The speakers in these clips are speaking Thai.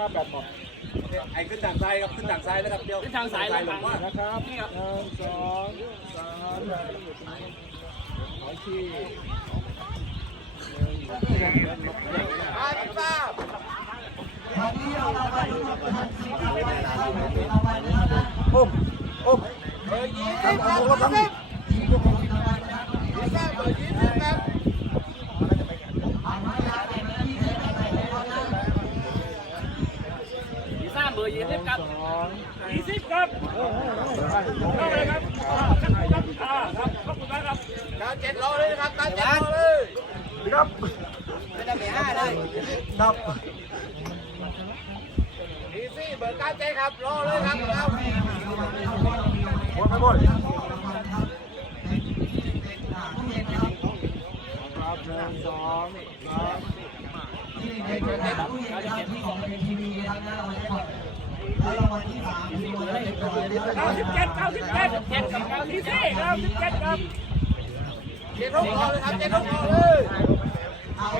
ถ้าแบตหมดไอ้ขึ้นทางซ้ายครับขึ้นทางซ้ายนะครับเดี๋ยวขึ้นทางซ้ายแล้วลครังบว่านะครับหนึ่งสองสามขอที่อุ้มอุ้มเบอร์ยี่สิบครับเบอร์ยี่สิบยี่สิบเบอร์ยี่สิบครับ วีซ่าเบอร์ยี่สิบครับ สอง ยี่สิบครับ เอ อเออเออเข้าเลยครับครับครับขอบคุณมากครับเจ็ดรอเลยนะครับเก้าเจ็ดรอเลยครับไม่ได้มีห้าเลยครับดีซี่เบอร์เก้าเจ็ดครับรอเลยครับครับหมดไปหมดครับหนึ่งสอง สามเก้าสิบเจ็ดเก้าสิบเจ็ดเจ็ดกับเก้าสิบสี่เก้าสิบเจ็ดครับเจ็ดรอเลยครับเจ็ดรอเลยครับ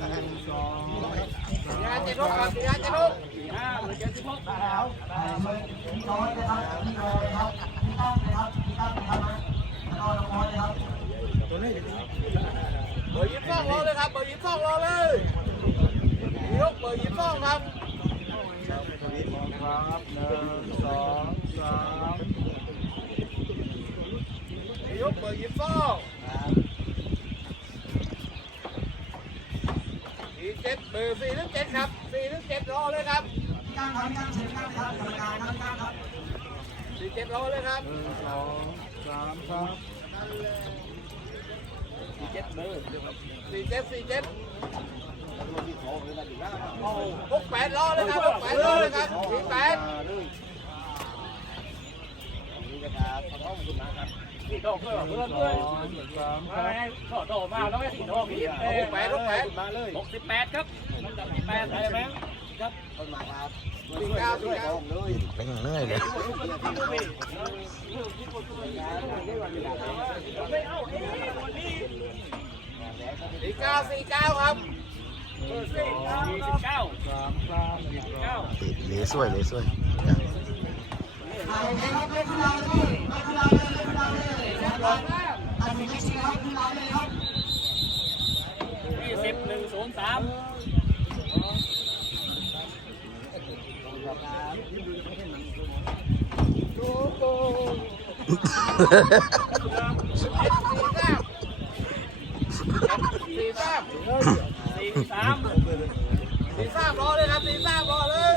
หนึ่งสองยาเจ็ดรอครับยาเจ็ดรอห้าเจ็ดสิบหกเบอร์ยี่สิบสองรอเลยครับเบอร์ยี่สิบสองรอเลยยกเบอร์ยี่สิบสองครับ ครับหนึ่งสองสาม ย กเบองสี่เจ็ดเบอร์สี่ถึงเจ็ดครับสี่ถึงเจ็ดรอเลยครับสี่เจ็ดรอเลยครับหนึ่งสองสามครับสี่เจ็ดสี่เจ็ดหกแปดรอเลยครับหกแปดรอเลยครับสี่แปด สี่ดอกเลยเพื่อน ส เพื่ อ อน งสามค มา รับ ให้ขอดอกมาแล้วก็สี่ดอกอีก หกแปดหกแปด หกสิบแปดครับลำดับที่แปดได้ไหมครับ สี่เก้าสี่เก้า เป็นเหนื่อยเลย สี่เก้าสี่เก้าครับ สี่สิบเก้า สามครับหนึ่งสอง เก้า เลยสวยเลยสวย ยี่สิบหนึ่งศูนย์สามสี่สามสี่สามสี่สามรอเลยครับสี่สามรอเลย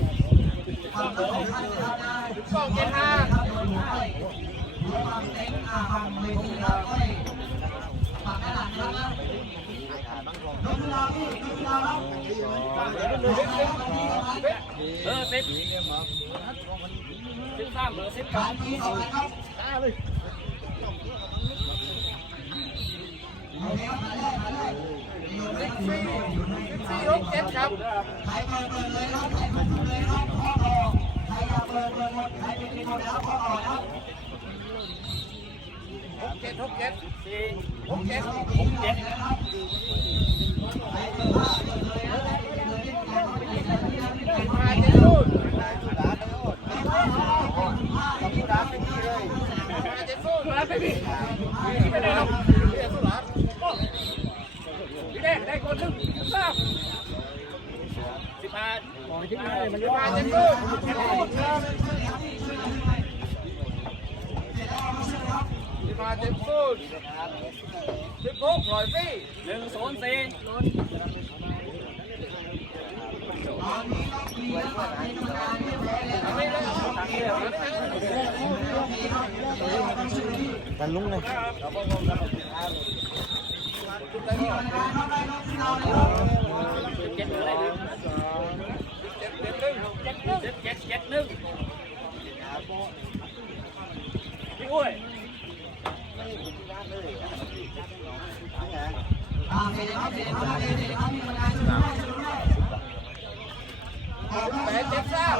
สิบสองเจ็ดสิบห้ารอเลยครับเจ็ดสิบห้ารอเลยเอาเจ็ดสิบห้ารอเลยครับ สิบสามเบอร์สิบนะครับเก็บตัวครับ หนึ่งสองสาม สอง เจ็ดห้าเบอร์สิบสิบสามเบอร์สิบครับสี่หกเจ็ดครับหกเจ็ดหกเจ็ดสี่หกเจ็ดหกเจ็ดมาเจ็ดลูกมาเจ็ดลูกตัวนั้นไม่มีไม่ได้หรอกเรียกสุดหรอพี่แดงได้คนหนึ่งสิบสาสิบห้าของที่ไหนมันมาเจ็ดลูก มาเจ็ดลูกสิบหกร้อยสี่ หนึ่งศูนย์สี่ เอาไม่เลยเอาไม่ เลย กันลุงเลย เจ็ดอะไรหนึ่งเจ็ดหนึ่งเจ็ดเจ็ดเจ็ดหนึ่งพี่อุ้ย แปดเจ็ดสาม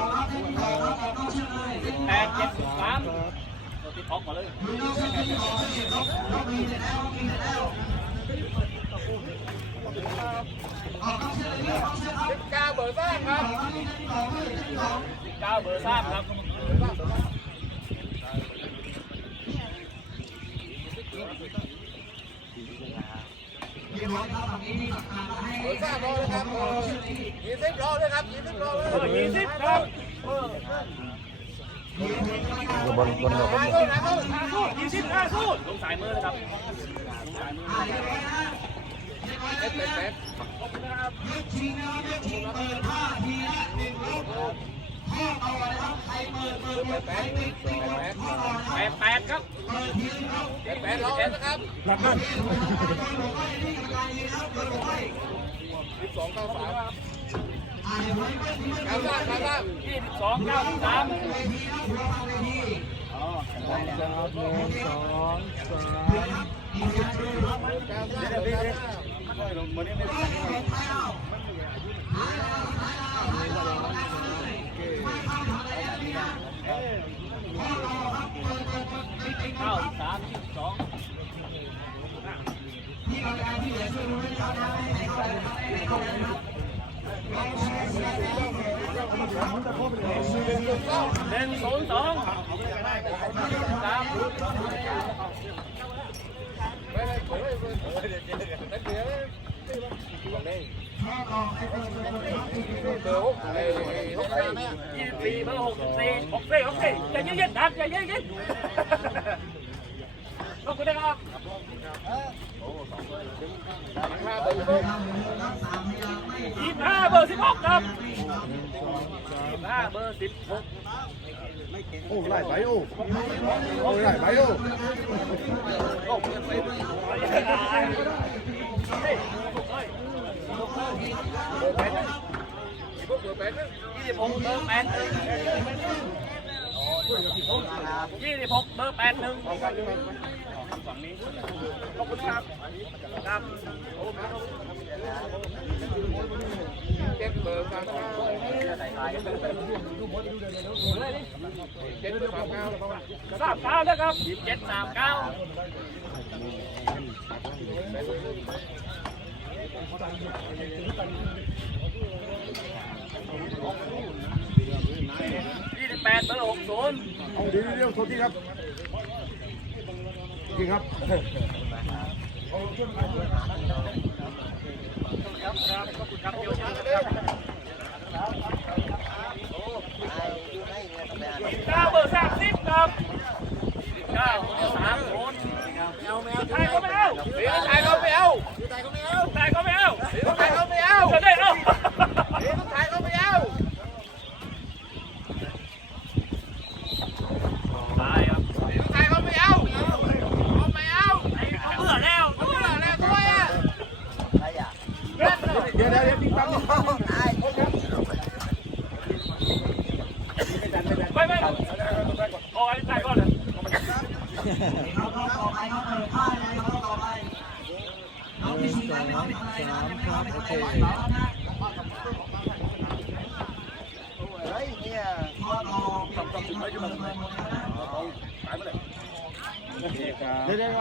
แปดเจ็ดสามติดท็อปมาเลย ร์สามครับเก้าเบอร์สามครับเบอร์สามรอเลยครับยี่สิบรอเลยครับยี่สิบรอเลยเบยี่สิบครับบอลบอลบอกหาสู้หาสู้ห้าสู้ยี่สิบห้าสู้ลงสายมือ นะครับเจ็ดแปดแปดขอบคุณนะครับแปดแปดแปดแปดแปดแปดครับแปดแปดรอเลยนะครับรับนั่นสิบสองเก้าสามเก้าสามเก้าสามยี่สิบสองเก้าสิบสามครับหนึ่สองสามเก้าสามเก้าสามเก้าสามยี่สิบสอง หนึ่งศูนย์สองสาม ไม่ ยวไอ้หกสี่ ยี่สิบสี่เบอร์หกสิบสี่หกสี่หกสี่ใจเย็นๆครับใจเย็นๆขอบคุณนะครับ ห้าเบอร์หก ยี่สิบห้าเบอร์สิบหกครับยี่สิบห้าเบอร์สิบหก โอ้ไล่ไปโอ้โอ้ไล่ไปโอ้ เบอ ยี่สิบหกเบอร์แปดหนึ่งยี่สิบหกเบอร์แปดหนึ่งฝั่งนี้ขอบคุณครับครับ เจ็ดเบอร์สามเก้าเจ็ดเบอร์สามเก้า สามเก้านะครับยี่สิบเจ็ดสามเก้า ยี่สิบแปดเบอร์หกศูนย์เอาเดี๋ยวเดี๋ยวโทษทีครับจริงครับครับครับขอบคุณครับเดี๋ยวจะเก้าเบอร์สามสิบครับเก้าเบอร์สาม ดี๋ยวเดี๋ยวติ๊กตั้ง ไม่ไม่โอ้ยตายก่อนเลย หนึ่งสองสามครับโอเคเดี๋ยวเดี๋ยว